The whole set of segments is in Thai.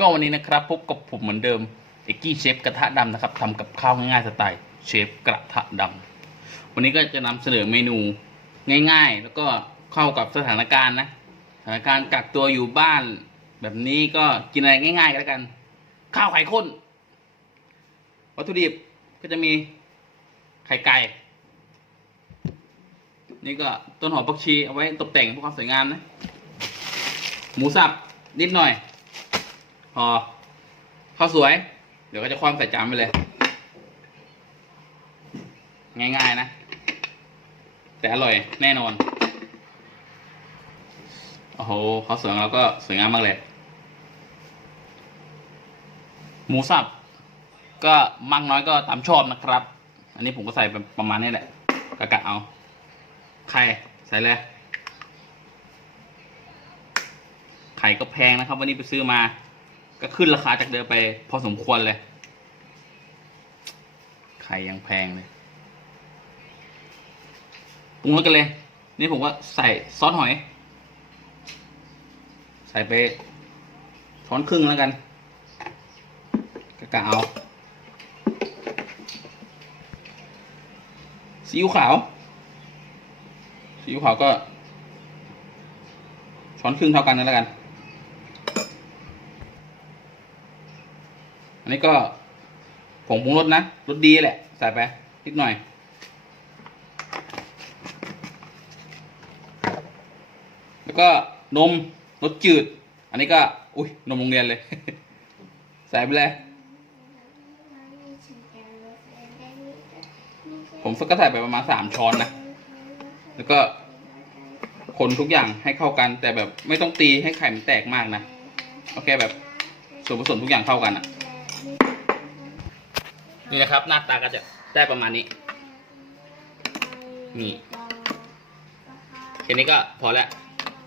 ก็วันนี้นะครับพบกับผมเหมือนเดิมเอกกี้เชฟกระทะดำนะครับทำกับข้าวง่ายๆสไตล์เชฟกระทะดำวันนี้ก็จะนำเสนอเมนูง่าย ๆ แล้วก็เข้ากับสถานการณ์นะสถานการณ์กักตัวอยู่บ้าน แบบนี้ก็กินอะไรง่ายๆกันแล้วกัน ข้าวไข่ข้น วัตถุดิบก็จะมีไข่ไก่ นี่ก็ต้นหอมผักชีเอาไว้ตกแต่งเพื่อความสวยงามนะ หมูสับนิดหน่อย พอข้าวสวย เดี๋ยวก็จะคว่ำใส่จานไปเลย ง่ายๆนะ แต่อร่อยแน่นอน โอ้โหข้าวสวยเราก็สวยงามมากเลย หมูสับ ก็มากน้อยก็ตามชอบนะครับ อันนี้ผมก็ใส่ปประมาณนี้แหละกะกะเอา ไข่ ใส่เลย ไข่ก็แพงนะครับ วันนี้ไปซื้อมา ก็ขึ้นราคาจากเดิมไป พอสมควรเลย ไข่ยังแพงเลยปรุงรสกันเลย นี่ผมก็ใส่ซอสหอย ใส่ไปช้อนครึ่งแล้วกันกะกะเอาซีอิ๊วขาวซีอิ๊วขาวก็ ช้อนครึ่งเท่ากันนั่นแล้วกัน นนี้ก็ผงปรุงรสนะรสดีแหละ ใส่ไปนิดหน่อย แล้วก็นมรสจืด อันนี้ก็ อุ้ยนมโรงเรียนเลย ใส่ไปเลย ผมก็ใส่ไปประมาณสามช้อนนะ แล้วก็คนทุกอย่างให้เข้ากัน แต่แบบไม่ต้องตีให้ไข่มันแตกมากนะ โอเคแบบส่วนผสมทุกอย่างเข้ากันอะ นี่นะครับหน้าตาก็จะได้ประมาณนี้ นี่แค่นี้ก็พอแล้ว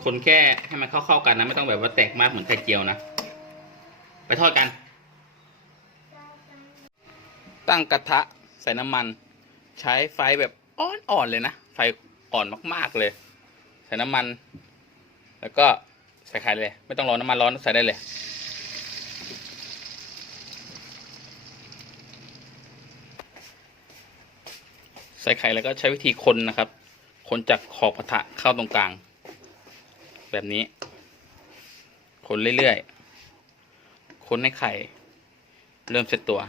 คนแค่ให้มันเข้าๆกันนะ ไม่ต้องแบบว่าแตกมากเหมือนไข่เจียวนะ ไปทอดกัน ตั้งกระทะใส่น้ำมัน ใช้ไฟแบบอ่อนๆเลยนะ ไฟอ่อนมากๆเลย ใส่น้ำมัน แล้วก็ใส่ไข่เลย ไม่ต้องรอน้ำมันร้อนใส่ได้เลย ใส่ไข่แล้วก็ใช้วิธีคนนะครับ คนจากขอบกระทะเข้าตรงกลาง แบบนี้ คนเรื่อยๆ คนให้ไข่ เริ่มเซตตัว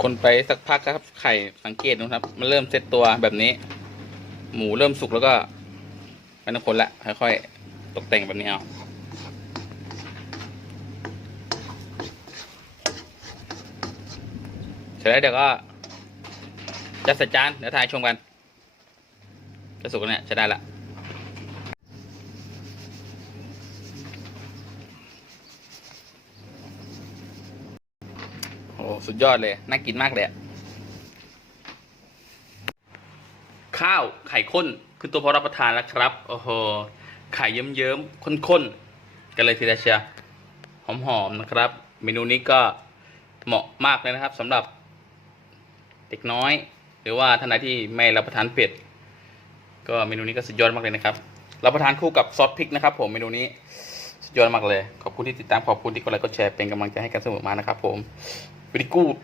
คนไปสักพักครับ ไข่สังเกตดูครับ มันเริ่มเซตตัวแบบนี้ หมูเริ่มสุกแล้วก็ไม่ต้องคนละค่อยๆตกแต่งแบบนี้เอา เสร็จแล้วเดี๋ยวก็จะใส่จานเดี๋ยวถ่ายชมกันจะสุกแล้วเนี่ยใช้ได้ละโอ้สุดยอดเลย น่ากินมากเลยข้าวไข่ข้นคือตัวพอรับประทานแล้วครับโอ้โหไข่เยิ้มๆข้นๆกันเลยทีเดียวเชียวหอมๆนะครับ เมนูนี้ก็เหมาะมากเลยนะครับสำหรับ เด็กน้อย หรือว่าท่านใดที่ไม่รับประทานเป็ดก็เมนูนี้ก็สุดยอดมากเลยนะครับรับประทานคู่กับซอสพริกนะครับ ผมเมนูนี้สุดยอดมากเลย ขอบคุณที่ติดตามขอบคุณที่กดไลค์กดแชร์เป็นกำลังใจให้กันเสมอมานะครับ ผมวิดีกูด